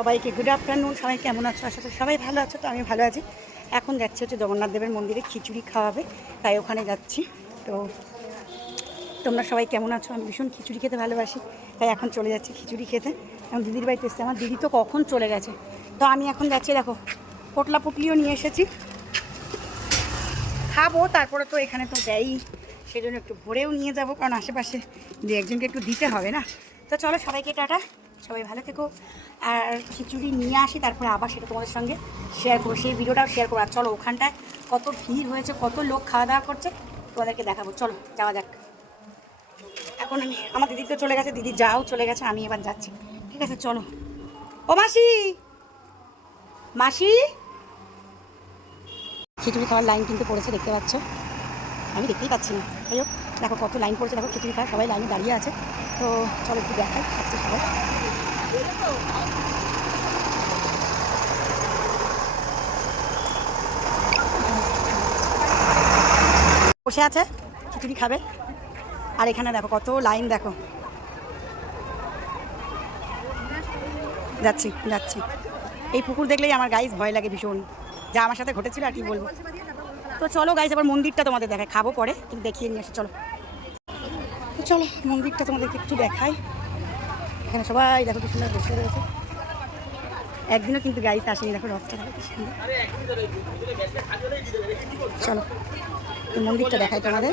সবাইকে good afternoon. সবাই কেমন আছো? আশা করি সবাই ভালো আছো। তো আমি ভালো আছি। এখন যাচ্ছি হচ্ছে জগন্নাথ দেবের মন্দিরে খিচুড়ি খাওয়াবে, তাই ওখানে যাচ্ছি। তো তোমরা সবাই কেমন আছো? আমি ভীষণ খিচুড়ি খেতে ভালোবাসি, তাই এখন চলে যাচ্ছি খিচুড়ি খেতে। এখন দিদির বাড়িতে এসেছে, আমার দিদি তো কখন চলে গেছে। তো আমি এখন যাচ্ছি, দেখো পোটলা পুটলিও নিয়ে এসেছি, খাবো। তারপরে তো এখানে তো দেয়ই, সেই জন্য একটু ভোরেও নিয়ে যাব, কারণ আশেপাশে দু একজনকে একটু দিতে হবে না। তো চলো সবাইকে টাটা, সবাই ভালো থেকো। আর খিচুড়ি নিয়ে আসি, তারপরে আবার সেটা তোমাদের সঙ্গে শেয়ার করবো, সেই ভিডিওটাও শেয়ার করবো। আর চলো ওখানটায় কত ভিড় হয়েছে, কত লোক খাওয়া দাওয়া করছে, তোমাদেরকে দেখাবো। চলো যাওয়া যাক। এখন আমার দিদি তো চলে গেছে, দিদি যাও চলে গেছে, আমি এবার যাচ্ছি। ঠিক আছে চলো। ও মাসি, মাসি খিচুড়ি খাওয়ার লাইন কিন্তু পড়েছে, দেখতে পাচ্ছ। আমি দেখতেই পাচ্ছি না, যাই হোক দেখো কত লাইন পড়েছে। দেখো খিচুড়ি খাওয়া সবাই লাইনে দাঁড়িয়ে আছে। তো চলো একটু দেখাই খাচ্ছে সবাই। বসে আছে খিচুড়ি খাবে, আর এখানে দেখো কত লাইন। দেখো যাচ্ছি যাচ্ছি। এই পুকুর দেখলেই আমার গাইজ ভয় লাগে ভীষণ, যা আমার সাথে ঘটেছিল আর কি বলবো। তো চলো গাইজ, আবার মন্দিরটা তোমাদের দেখায়, খাবো পরে, কিন্তু দেখিয়ে নিয়ে আসি চলো। তো চলো মন্দিরটা তোমাদেরকে একটু দেখাই। এখানে সবাই দেখো কি সুন্দর বসে রয়েছে। একদিনও কিন্তু গাইজ আসেনি, দেখো রথটা দেখো কি সুন্দর। চলো মন্দিরটা দেখাই তোমাদের।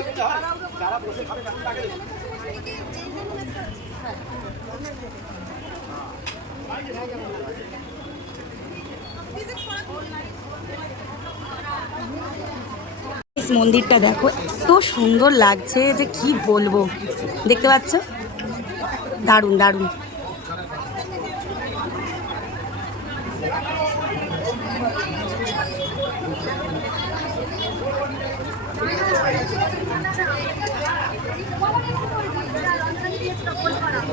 মন্দিরটা দেখো এত সুন্দর লাগছে যে কি বলবো, দেখতে পাচ্ছ, দারুণ দারুণ।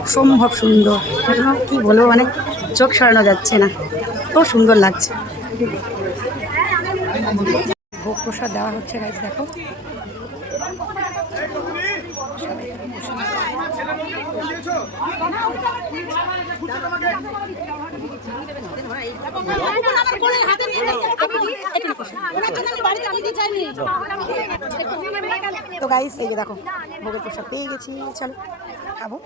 অসম্ভব সুন্দর, কি বলবো, মানে চোখ সরানো যাচ্ছে না, তো সুন্দর লাগছে। ভোগ প্রসাদ দেওয়া হচ্ছে গাইস, দেখো তো গাইস এই যে দেখো ভোগের প্রসাদ পেয়ে গেছি, চলো খাবো।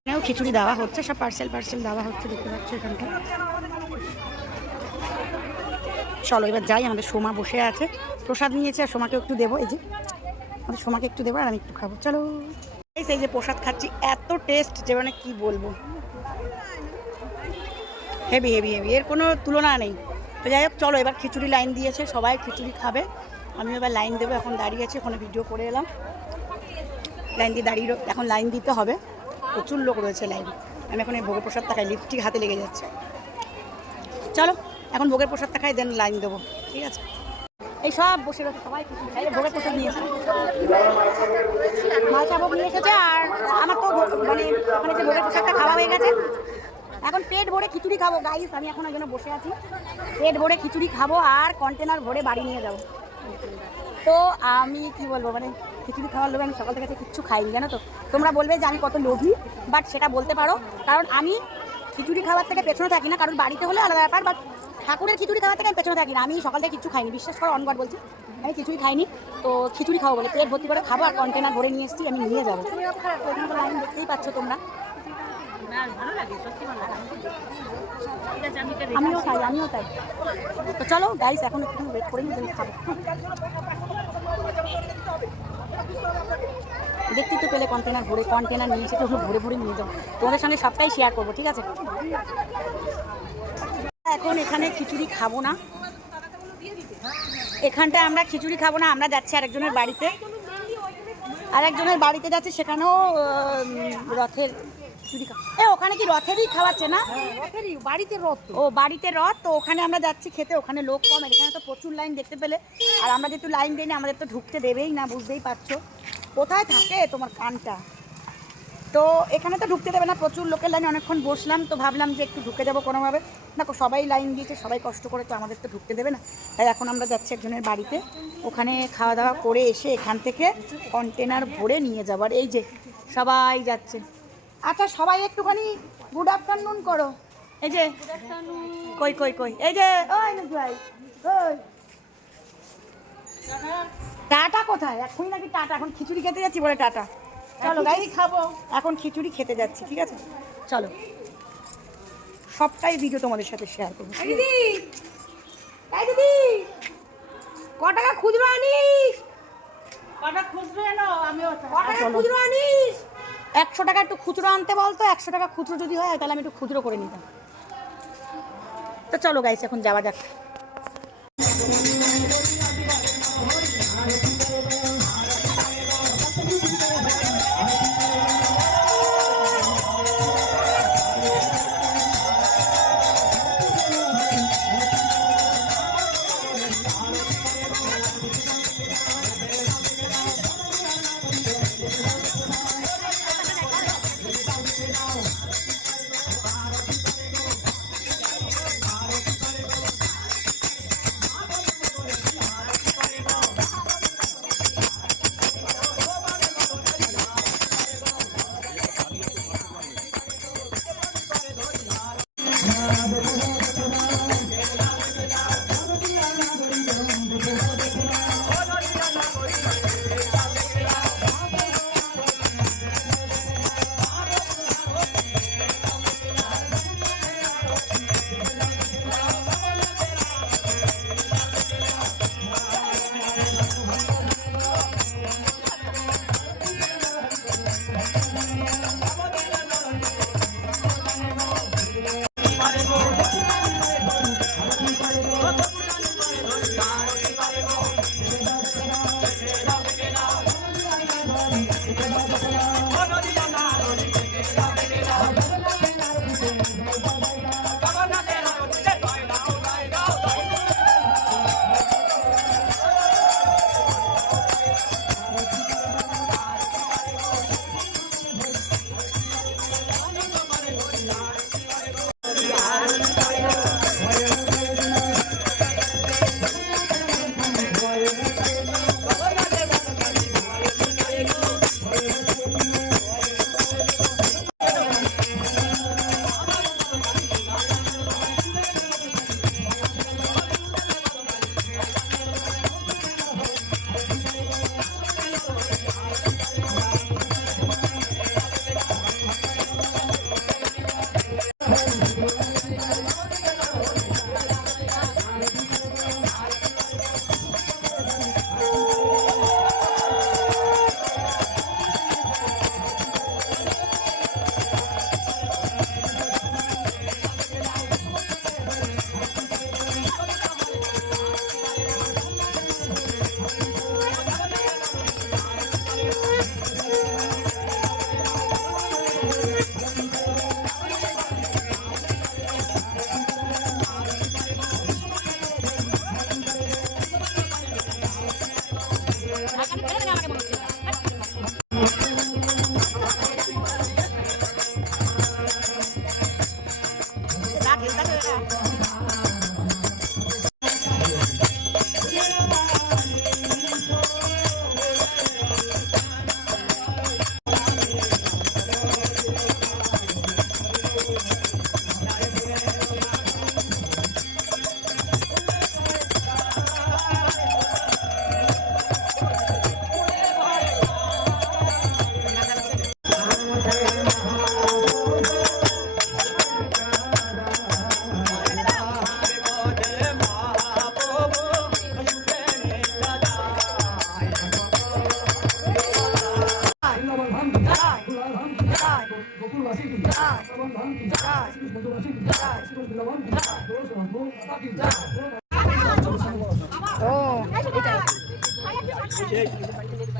এখানেও খিচুড়ি দেওয়া হচ্ছে, সব পার্সেল পার্সেল দেওয়া হচ্ছে, দেখতে পাচ্ছ এখানটা। চলো এবার যাই, আমাদের সোমা বসে আছে, প্রসাদ নিয়েছে, আর সোমাকে একটু দেবো। এই যে আমাদের সোমাকে একটু দেবো, আর আমি একটু খাবো। চলো এই যে প্রসাদ খাচ্ছি, এত টেস্ট যে মানে কি বলবো, হেভি হেভি হেভি, এর কোনো তুলনা নেই। তো যাই হোক চলো, এবার খিচুড়ি লাইন দিয়েছে, সবাই খিচুড়ি খাবে, আমি এবার লাইন দেবো। এখন দাঁড়িয়ে আছি, ওখানে ভিডিও করে এলাম, লাইন দিয়ে দাঁড়িয়ে এখন লাইন দিতে হবে, প্রচুর লোক রয়েছে লাইন। আমি এখন এই ভোগের প্রসাদটা খাই, লিপস্টিক হাতে লেগে যাচ্ছে। চলো এখন ভোগের প্রসাদটা খাই, দেন লাইন দেবো, ঠিক আছে। এই সব বসে রয়েছে সবাই খিচুড়ি খাই, ভোগের প্রসাদ নিয়েছে, মালসা ভোগ নিয়ে এসেছে। আর আমার তো মানে ওখানে যে ভোগের প্রসাদটা খাওয়া হয়ে গেছে, এখন পেট ভরে খিচুড়ি খাবো গাইস। আমি এখন ওই জন্য বসে আছি, পেট ভরে খিচুড়ি খাবো আর কন্টেনার ভরে বাড়ি নিয়ে যাবো। তো আমি কি বলবো, মানে খিচুড়ি খাওয়ার লোভে আমি সকাল থেকে কিচ্ছু খাইনি, জানো তো। তোমরা বলবে যে আমি কত লোভী, বাট সেটা বলতে পারো, কারণ আমি খিচুড়ি খাওয়ার থেকে পেছনে থাকি না। কারণ বাড়িতে হলে আলাদা ব্যাপার, বাট ঠাকুরের খিচুড়ি খাওয়ার থেকে আমি পেছনে থাকি না। আমি সকাল থেকে কিচ্ছু খাইনি, বিশ্বাস করো, অনগড বলছি, আমি কিছুই খাইনি। তো খিচুড়ি খাবো বলে পেট ভর্তি করে খাবো, আর কন্টেনার ভরে নিয়ে এসেছি, আমি নিয়ে যাবো। ওইখানে তো লাইন দেখতেই পাচ্ছ তোমরা, আমিও তাই। তো চলো গাইস, এখন একটু ওয়েট করে নিয়ে খাবো। দেখতে তো পেলে কন্টেনার ভরে, কন্টেনার নিয়ে এসে তো ভরে ভরে নিয়ে যাবো, তোমাদের সঙ্গে সবটাই শেয়ার করবো, ঠিক আছে। এখন এখানে খিচুড়ি খাবো না, এখানটায় আমরা খিচুড়ি খাবো না, আমরা যাচ্ছি আরেকজনের বাড়িতে, আরেকজনের বাড়িতে যাচ্ছি, সেখানেও রথের খিচুড়ি ওখানে কি রথেরই খাওয়াচ্ছে না? বাড়িতে রথ, ও বাড়িতে রথ, তো ওখানে আমরা যাচ্ছি খেতে। ওখানে লোক কম, এখানে তো প্রচুর লাইন দেখতে পেলে, আর আমরা যেহেতু লাইন দিই না, আমাদের তো ঢুকতে দেবেই না, বুঝতেই পারছো। কোথায় থাকে তোমার কানটা, তো এখানে তো ঢুকতে দেবে না, প্রচুর লোকের লাইন। অনেকক্ষণ বসলাম, তো ভাবলাম যে একটু ঢুকে যাবো কোনোভাবে। দেখো সবাই লাইন দিয়েছে, সবাই কষ্ট করে, তো আমাদের তো ঢুকতে দেবে না। তাই এখন আমরা যাচ্ছি একজনের বাড়িতে, ওখানে খাওয়া দাওয়া করে এসে এখান থেকে কন্টেনার ভরে নিয়ে যাবো। আর এই যে সবাই যাচ্ছে। আচ্ছা সবাই একটুখানি গুড আফটারনুন করো, এই যে কই কই কই এই যে ওই নাকি ভাই ওই টাটা কোথায়? এখনই নাকি টাটা, এখন খিচুড়ি খেতে যাচ্ছি বলে টাটা। চলো গাইস খাবো, এখন খিচুড়ি খেতে যাচ্ছি, ঠিক আছে চলো, সবটাই ভিডিও তোমাদের সাথে শেয়ার করবো। দিদি এই দিদি ক টাকা খুচরো আনিস? কটা খুচরো এলো? আমিও খুচরো আনিস 100 টাকা একটু খুচরো আনতে বলতো, 100 টাকা খুচরো যদি হয় তাহলে আমি একটু খুচরো করে নিতাম। তো চলো গাইস এখন যাওয়া যাক।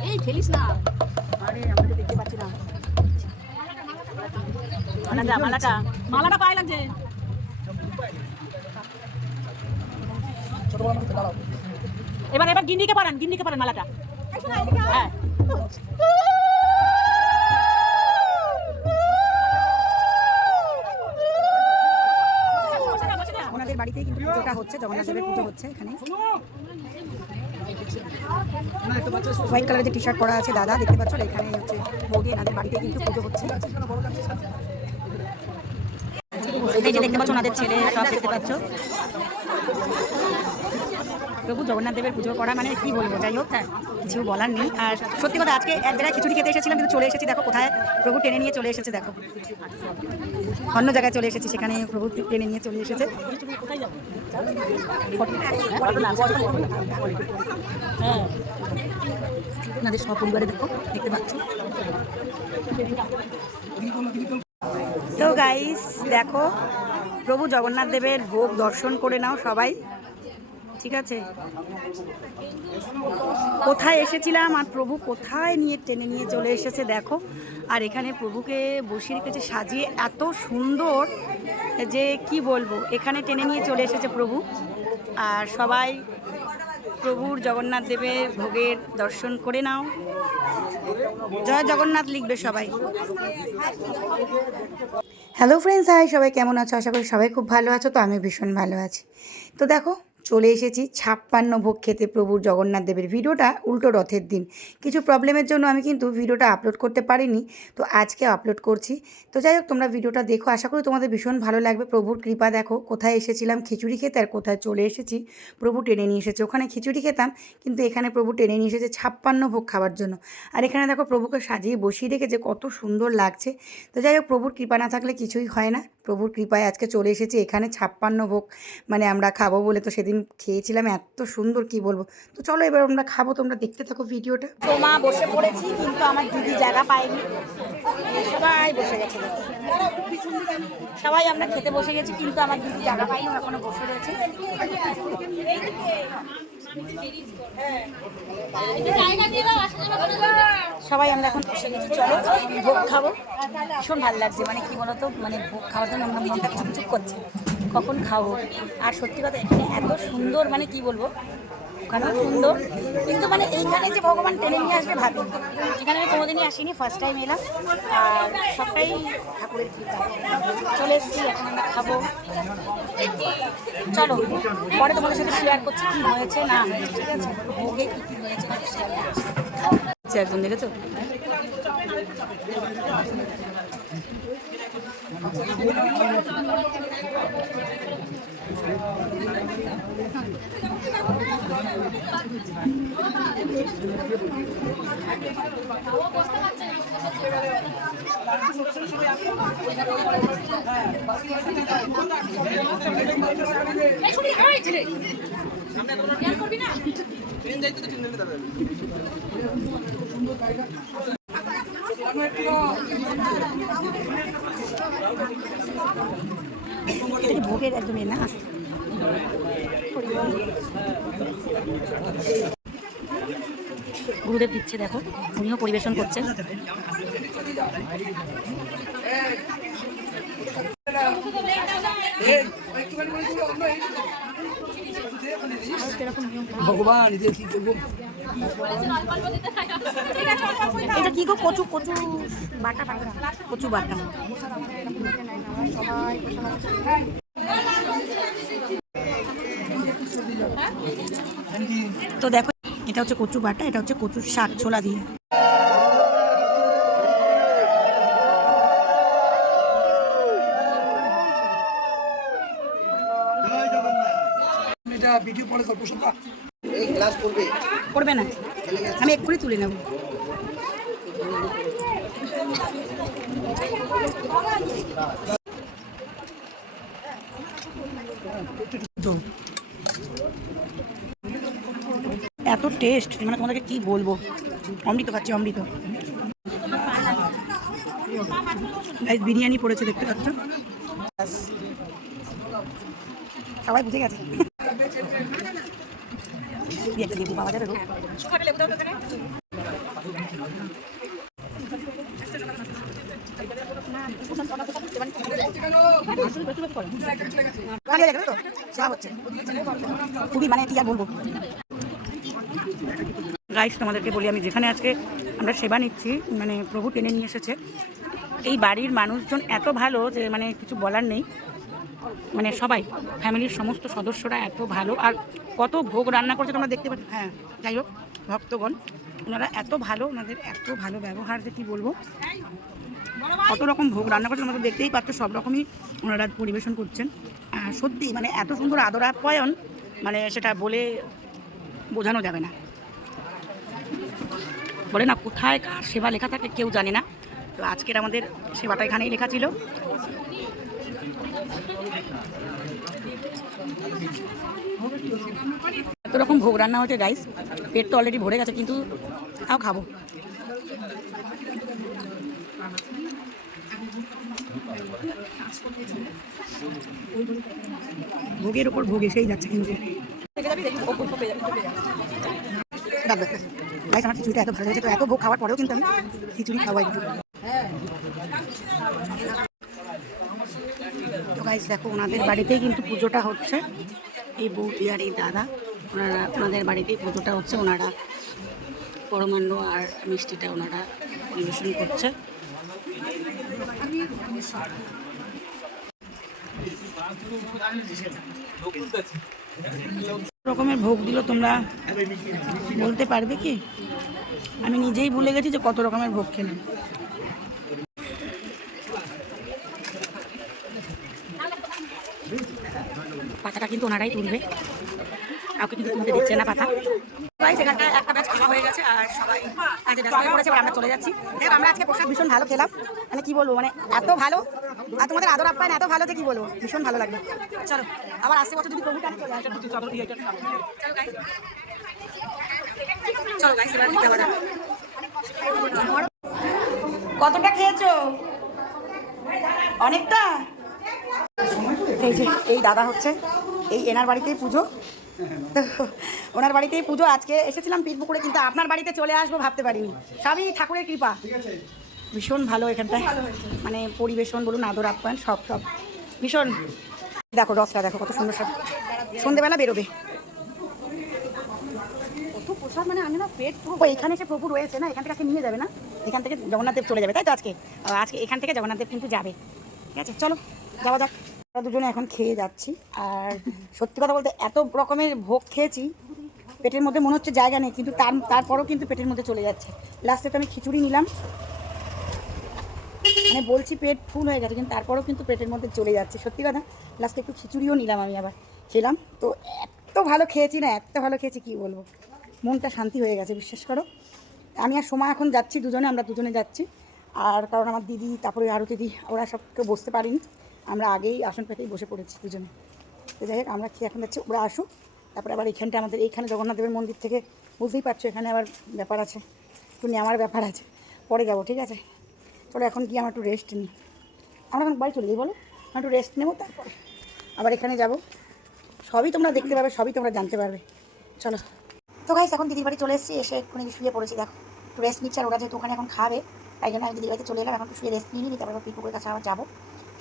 এই খেলিস না, আরে আমরা তো দেখতে পাচ্ছি না। মালাটা পায়ে লাগছে। এবার গিন্নিকে পারেন মালাটা। হ্যাঁ ওনাদের বাড়িতেই কিন্তু পুজোটা হচ্ছে, জগন্নাথ দেবের পুজো হচ্ছে এখানে। হোয়াইট কালারের যে টি শার্ট পরা আছে দাদা দেখতে পাচ্ছ, এখানে হচ্ছে বৌদি এনাদের বাড়িতে কিন্তু পুজো হচ্ছে। এই যে দেখতে পাচ্ছ ওনাদের ছেলে সব দেখতে পাচ্ছ। প্রভু জগন্নাথ দেবের পুজো করা মানে কি বলবো, যাই হোক কিছু বলার নেই। আর সত্যি কথা আজকে এক জায়গায় খিচুড়ি খেতে এসেছিলাম, কিন্তু চলে এসেছি দেখো কোথায়, প্রভু টেনে নিয়ে চলে এসেছে। দেখো অন্য জায়গায় চলে এসেছি, সেখানে প্রভু টেনে নিয়ে চলে এসেছে। হ্যাঁ ওনাদের সপরিবারে দেখো দেখতে পাচ্ছ। তো গাইস দেখো প্রভু জগন্নাথ দেবের ভোগ দর্শন করে নাও সবাই, ঠিক আছে। কোথায় এসেছিলাম আর প্রভু কোথায় নিয়ে টেনে নিয়ে চলে এসেছে দেখো। আর এখানে প্রভুকে বসিয়ে রেখেছে সাজিয়ে এত সুন্দর যে কি বলবো, এখানে টেনে নিয়ে চলে এসেছে প্রভু। আর সবাই প্রভুর জগন্নাথ দেবের ভোগের দর্শন করে নাও। জয় জগন্নাথ লিখবে সবাই। হ্যালো ফ্রেন্ডস, হাই, সবাই কেমন আছো? আশা করি সবাই খুব ভালো আছো। তো আমি ভীষণ ভালো আছি। তো দেখো চলে এসেছি 56 ভোগ খেতে প্রভুর জগন্নাথ দেবের। ভিডিওটা উল্টো রথের দিন কিছু প্রবলেমের জন্য আমি কিন্তু ভিডিওটা আপলোড করতে পারিনি, তো আজকে আপলোড করছি। তো যাই হোক তোমরা ভিডিওটা দেখো, আশা করি তোমাদের ভীষণ ভালো লাগবে। প্রভুর কৃপা দেখো, কোথায় এসেছিলাম খিচুড়ি খেতে আর কোথায় চলে এসেছি প্রভু টেনে নিয়ে এসেছে। ওখানে খিচুড়ি খেতাম, কিন্তু এখানে প্রভু টেনে নিয়ে এসেছে 56 ভোগ খাওয়ার জন্য। আর এখানে দেখো প্রভুকে সাজিয়ে বসিয়ে রেখেছে, কত সুন্দর লাগছে। তো যাই হোক প্রভুর কৃপা না থাকলে কিছুই হয় না। প্রভুর কৃপায় আজকে চলে এসেছি এখানে 56 ভোগ মানে আমরা খাবো বলে। তো সেদিন খেয়েছিলাম, এত সুন্দর কি বলবো। তো চলো এবার আমরা খাবো, তোমরা দেখতে থাকো ভিডিওটা। সোমা বসে পড়েছি, কিন্তু আমার দিদি জায়গা পায়নি, সবাই বসে গেছে। সবাই আমরা খেতে বসে গেছি, কিন্তু আমার দিদি জায়গা পাইনি, এখনো বসে রয়েছে। সবাই আমরা এখন বসে গেছি, চলো ভোগ খাবো। ভীষণ ভালো লাগছে, মানে কি বলতো, মানে ভোগ খাওয়ার জন্য আমরা মনটা চুপচুপ করছে কখন খাবো। আর সত্যি কথা এখানে এত সুন্দর, মানে কি বলবো, ওখানেও সুন্দর, কিন্তু মানে এইখানে যে ভগবান টেনে নিয়ে আসবে ভাবি। এখানে আমি কোনোদিনই আসিনি, ফার্স্ট টাইম এলাম। আর সবটাই ঠাকুরের কৃপা। চলে এসেছি, এখন আমরা খাবো। চলো পরে তোমাদের সাথে শেয়ার করছি কী হয়েছে না হয়েছে, ঠিক আছে। ভোগে কী কী হয়েছে শেয়ার করছি। একদম দেখেছো ভোগের একদম না। গুরুদেব দিচ্ছে দেখো, উনিও পরিবেশন করছেন। ভগবান এটা কি গো? কচু কচু বাটা, কচু বাটা। তো দেখো এটা হচ্ছে কচু বাটা, এটা হচ্ছে কচুর শাক ছোলা দিয়ে। করবে না, আমি এক্ষুনি তুলে নেব। এত টেস্ট, মানে তোমাদেরকে কি বলবো, অমৃত খাচ্ছি অমৃত। বিরিয়ানি পড়েছে দেখতে পাচ্ছ, সবাই বুঝে গেছে। লেবু পাওয়া যাবে, খুবই মানে কি আর বলবো। গাইস তোমাদেরকে বলি, আমি যেখানে আজকে আমরা সেবা নিচ্ছি, মানে প্রভু টেনে নিয়ে এসেছে। এই বাড়ির মানুষজন এত ভালো যে মানে কিছু বলার নেই। মানে সবাই ফ্যামিলির সমস্ত সদস্যরা এত ভালো, আর কত ভোগ রান্না করছে তোমরা দেখতে পাচ্ছ। হ্যাঁ যাই হোক ভক্তগণ ওনারা এত ভালো, ওনাদের এত ভালো ব্যবহার যে কী বলবো। কত রকম ভোগ রান্না করছে, তোমরা তো দেখতেই পাচ্ছ, সব রকমই ওনারা পরিবেশন করছেন। সত্যি মানে এত সুন্দর আদর আপ্যায়ন, মানে সেটা বলে বোঝানো যাবে না। বলে না, কোথায় কার সেবা লেখা থাকে কেউ জানে না। তো আজকের আমাদের সেবাটা এখানেই লেখা ছিল। এত রকম ভোগ রান্না হচ্ছে গাইস, পেট তো অলরেডি ভরে গেছে, কিন্তু তাও খাবো। ভোগের উপর ভোগ এসেই যাচ্ছে কিন্তু। গাইস আমার খিচুড়িটা এত ভালো লেগেছে, তো এত ভোগ খাওয়ার পরেও কিন্তু আমি খিচুড়ি খাওয়াই। তো গাইস দেখো, ওনাদের বাড়িতেই কিন্তু পুজোটা হচ্ছে। এই বৌদি আর এই দাদা, ওনাদের বাড়িতেই পুজোটা হচ্ছে। ওনারা পরমান্ন আর মিষ্টিটা ওনারা পরিবেশন করছে। রকমের ভোগ দিল, তোমরা বলতে পারবে কি? আমি নিজেই ভুলে গেছি যে কত রকমের ভোগ খেলাম। পাতাটা কিন্তু ওনারাই তুলবে, কাউকে কিন্তু তুলতে দিচ্ছে না পাতা। সবাই সেখানটা একটা ব্যাচ খাওয়া হয়ে গেছে আর সবাই কাজে ব্যস্ত হয়ে পড়েছে। এবার আমরা চলে যাচ্ছি। দেখ আমরা আজকে প্রসাদ ভীষণ ভালো খেলাম, মানে কি বলবো, মানে এত ভালো, আর তোমাদের আদর আপ্যায়ন এত ভালো যে কি বলবো, ভীষণ ভালো লাগলো। চলো আবার আসছে বছর যদি প্রভু টানে চলে আসে। চলো গাইস, চলো গাইস, এবার যাওয়া যাক। কতটা খেয়েছো? অনেকটা। এই যে এই দাদা হচ্ছে, এই এনার বাড়িতেই পুজো, তো ওনার বাড়িতেই পুজো। আজকে এসেছিলাম পীরপুকুরে, কিন্তু আপনার বাড়িতে চলে আসবো ভাবতে পারিনি। সবই ঠাকুরের কৃপা। ভীষণ ভালো এখানটায়, মানে পরিবেশন বলুন, আদর আপ্যায়ন সব ভীষণ। দেখো রসটা দেখো কত সুন্দর, সব সন্ধ্যেবেলা বেরোবে। কত প্রসাদ, মানে আমি না পেট পুরো। এখানে এসে প্রভু রয়েছে না, এখান থেকে আজকে নিয়ে যাবে না, এখান থেকে জগন্নাথ দেব চলে যাবে, তাই তো? আজকে এখান থেকে জগন্নাথ দেব কিন্তু যাবে। ঠিক আছে, চলো যাওয়া যাক। আমরা দুজনে এখন খেয়ে যাচ্ছি। আর সত্যি কথা বলতে এত রকমের ভোগ খেয়েছি, পেটের মধ্যে মনে হচ্ছে জায়গা নেই, কিন্তু তারপরও কিন্তু পেটের মধ্যে চলে যাচ্ছে। লাস্টে তো আমি খিচুড়ি নিলাম, মানে বলছি পেট ফুল হয়ে গেছে, কিন্তু তারপরেও কিন্তু পেটের মধ্যে চলে যাচ্ছে। সত্যি কথা, লাস্টে একটু খিচুড়িও নিলাম, আমি আবার খেলাম। তো এত ভালো খেয়েছি না, এত ভালো খেয়েছি কি বলবো, মনটা শান্তি হয়ে গেছে, বিশ্বাস করো। আমি আর সময় এখন যাচ্ছি দুজনে, আমরা দুজনে যাচ্ছি। আর কারণ আমার দিদি, তারপরে আরও দিদি, ওরা সব কেউ বসতে পারিনি, আমরা আগেই আসন পেতেই বসে পড়েছি দুজনে। তো যাই হোক, আমরা খেয়ে এখন যাচ্ছি, ওরা আসুক, তারপরে আবার এইখানটা আমাদের এইখানে জগন্নাথ দেবের মন্দির থেকে, বুঝতেই পারছো এখানে আবার ব্যাপার আছে, একটু নেওয়ার ব্যাপার আছে, পরে যাবো। ঠিক আছে, চলো এখন গিয়ে আমরা একটু রেস্ট নিই। আমরা এখন বাড়ি চলে যাই, বলো, আমরা একটু রেস্ট নেবো, তারপরে আবার এখানে যাব। সবই তোমরা দেখতে পাবে, সবই তোমরা জানতে পারবে। চলো। তো গাইস এখন দিদির বাড়ি চলে এসেছি, এসে এক্ষুনি শুয়ে পড়েছি। দেখো একটু রেস্ট নিচ্ছে, আর ওরা যেহেতু ওখানে এখন খাবে, তাই জন্য আমি দিদির বাড়িতে চলে এলাম। এখন একটু শুয়ে রেস্ট নিয়ে নিই, তারপরে পিপুকুরের কাছে আবার যাবো।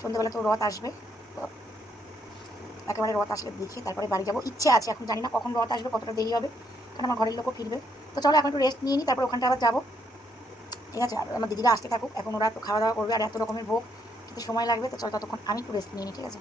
সন্ধ্যাবেলা তো রথ আসবে, তো একেবারে রথ আসলে দেখে তারপরে বাড়ি যাবো। ইচ্ছে আছে, এখন জানি না কখন রথ আসবে, কতটা দেরি হবে, কারণ আমার ঘরের লোকও ফিরবে। তো চলো এখন একটু রেস্ট নিয়ে নিই, তারপরে ওখানটা আবার যাবো। ঠিক আছে, আর আমার দিদিরা আসতে থাকুক, এখন ওরা তো খাওয়া দাওয়া করবে, আর এত রকমের ভোগ খেতে সময় লাগবে। তো চলো ততক্ষণ আমি একটু রেস্ট নিয়ে নিই। ঠিক আছে।